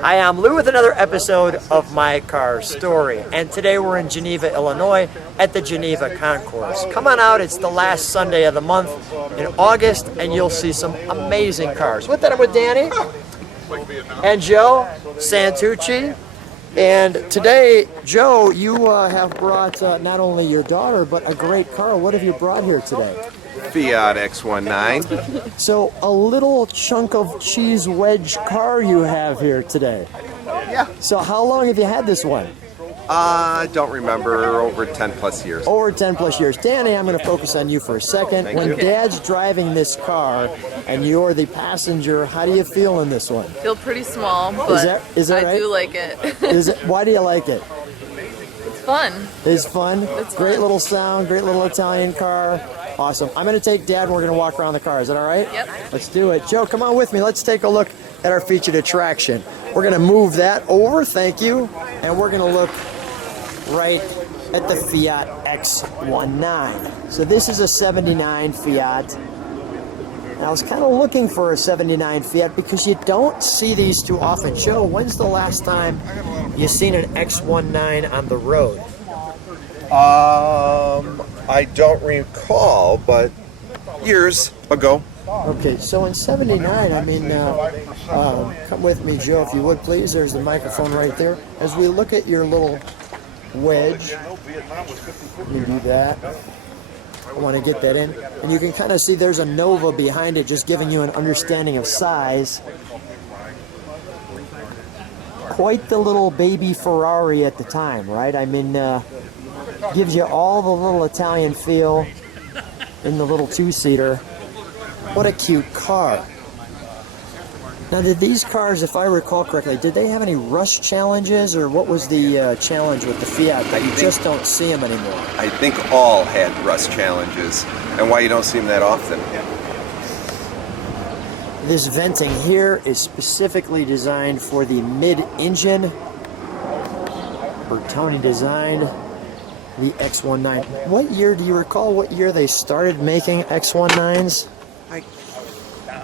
Hi, I'm Lou with another episode of My Car Story, and today we're in Geneva, Illinois at the Geneva Concours. Come on out, it's the last Sunday of the month in August, and you'll see some amazing cars. With that, I'm with Danny and Joe Santucci. And today, Joe, you have brought not only your daughter, but a great car. What have you brought here today? Fiat X19. So, a little chunk of cheese wedge car you have here today. Yeah. So, how long have you had this one? I don't remember, over 10 plus years. Over 10 plus years. Danny, I'm going to focus on you for a second. Thank When you. Dad's driving this car and you're the passenger, how do you feel in this one? Feel pretty small, but is that I right? do like it. Why do you like it? It's fun. It's fun. It's Great fun. little sound, great little Italian car. Awesome. I'm going to take Dad and we're going to walk around the car. Is that all right? Yep. Let's do it. Joe, come on with me. Let's take a look at our featured attraction. We're going to move that over. Thank you. And we're going to look right at the Fiat X19. So this is a 79 Fiat. And I was kind of looking for a 79 Fiat because you don't see these too often. Joe, when's the last time you seen an X19 on the road? I don't recall, but years ago. Okay, so in 79, I mean, come with me, Joe, if you would, please. There's the microphone right there. As we look at your little wedge, you do that. I want to get that in. And you can kind of see there's a Nova behind it, just giving you an understanding of size. Quite the little baby Ferrari at the time, right? I mean, gives you all the little Italian feel in the little two-seater. What a cute car. Now, did these cars, if I recall correctly, did they have any rust challenges, or what was the challenge with the Fiat that you just don't see them anymore? I think all had rust challenges, and why you don't see them that often. This venting here is specifically designed for the mid-engine. Bertone designed the X19. What year, do you recall what year they started making X19s? I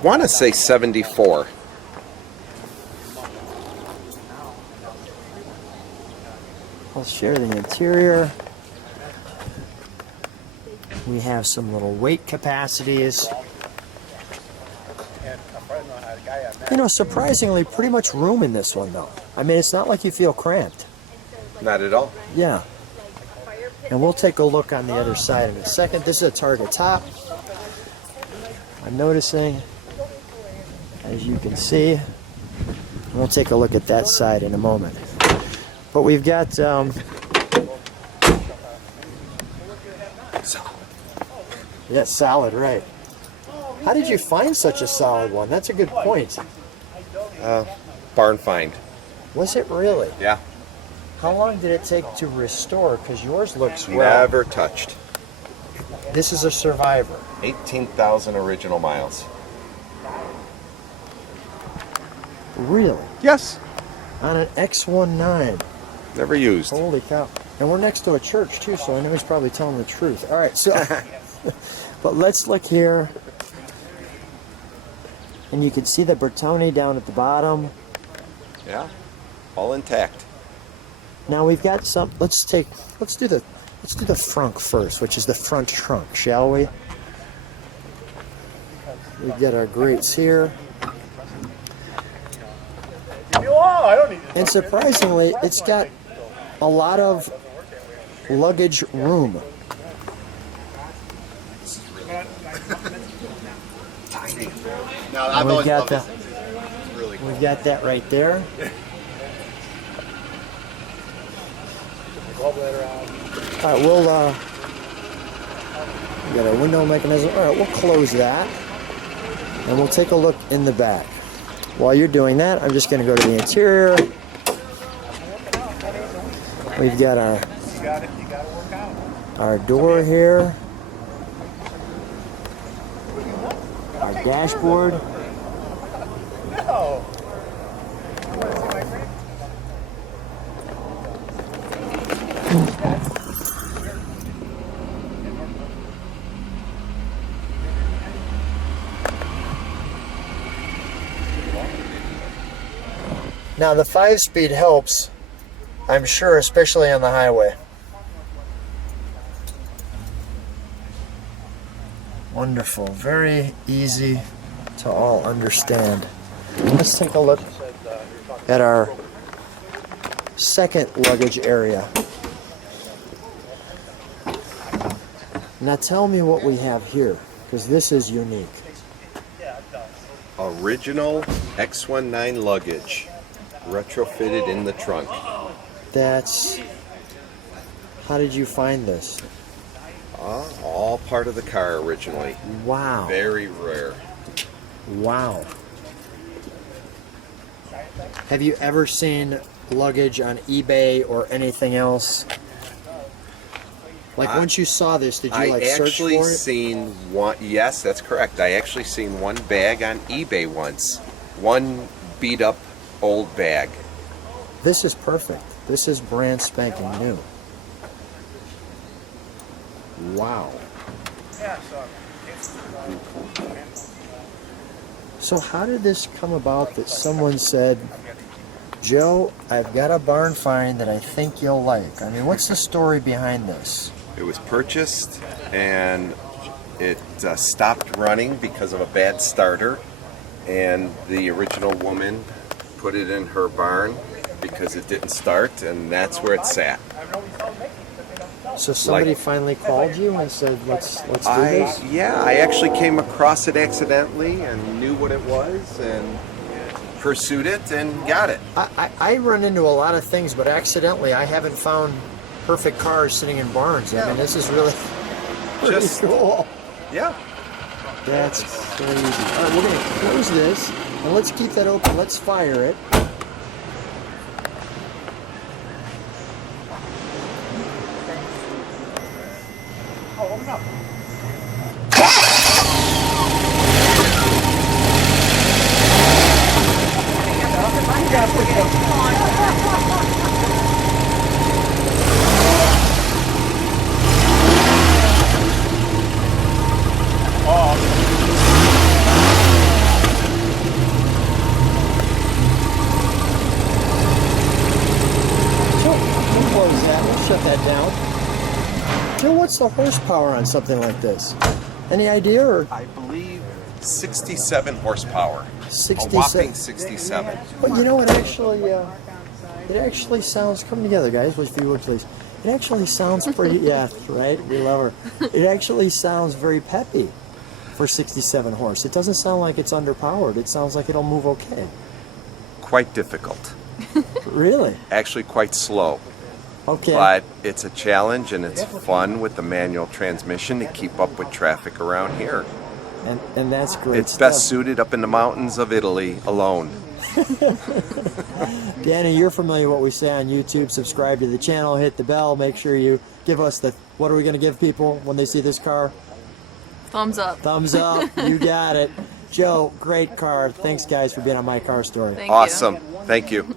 want to say 74. I'll share the interior. We have some little weight capacities. You know, surprisingly, pretty much room in this one, though. I mean, it's not like you feel cramped. Not at all. Yeah. And we'll take a look on the other side in a second. This is a Targa top. I'm noticing, as you can see, we'll take a look at that side in a moment. But we've got yeah, solid, right. How did you find such a solid one? That's a good point. Barn find. Was it really? Yeah. How long did it take to restore? Because yours looks well. Never touched. This is a survivor. 18,000 original miles. Really? Yes. On an X19. Never used. Holy cow. And we're next to a church, too, so I know he's probably telling the truth. All right, so, but let's look here. And you can see the Bertone down at the bottom. Yeah. All intact. Now we've got some, let's do the front first, which is the front trunk, shall we? We've got our grates here. And surprisingly, it's got a lot of luggage room. And we've got that right there. All right, we got our window mechanism. All right, we'll close that, and we'll take a look in the back. While you're doing that, I'm just going to go to the interior. We've got our door here, our dashboard. Now the 5-speed helps, I'm sure, especially on the highway. Wonderful, very easy to all understand. Let's take a look at our second luggage area. Now tell me what we have here, because this is unique. Original X19 luggage, retrofitted in the trunk. That's... How did you find this? All part of the car originally. Wow. Very rare. Wow. Have you ever seen luggage on eBay or anything else? Like once you saw this, did you like search for it? I actually seen one. Yes, that's correct. I actually seen one bag on eBay once. One beat up old bag. This is perfect. This is brand spanking new. Wow. So how did this come about that someone said, Joe, I've got a barn find that I think you'll like? I mean, what's the story behind this? It was purchased and it stopped running because of a bad starter, and the original woman put it in her barn because it didn't start, and that's where it sat. So somebody finally called you and said, let's do this? Yeah, I actually came across it accidentally and knew what it was and pursued it and got it. I run into a lot of things, but accidentally I haven't found perfect cars sitting in barns. I mean, this is really Just cool. Yeah. That's crazy. All right, we're going to close this, and let's keep that open. Let's fire it. Shut that down. Joe, what's the horsepower on something like this? Any idea? Or I believe 67 horsepower. 67. A whopping 67. But you know, it actually sounds. Come together, guys. Let's be please. It actually sounds pretty. Yeah, right. We love her. It actually sounds very peppy for 67 horse. It doesn't sound like it's underpowered. It sounds like it'll move okay. Quite difficult. Really? Actually, quite slow. Okay. But it's a challenge, and it's fun with the manual transmission to keep up with traffic around here. And that's great. It's stuff. best suited up in the mountains of Italy alone. Danny, you're familiar with what we say on YouTube. Subscribe to the channel, hit the bell, make sure you give us the, what are we going to give people when they see this car? Thumbs up. Thumbs up. You got it. Joe, great car. Thanks, guys, for being on My Car Story. Thank Awesome. you. Thank you.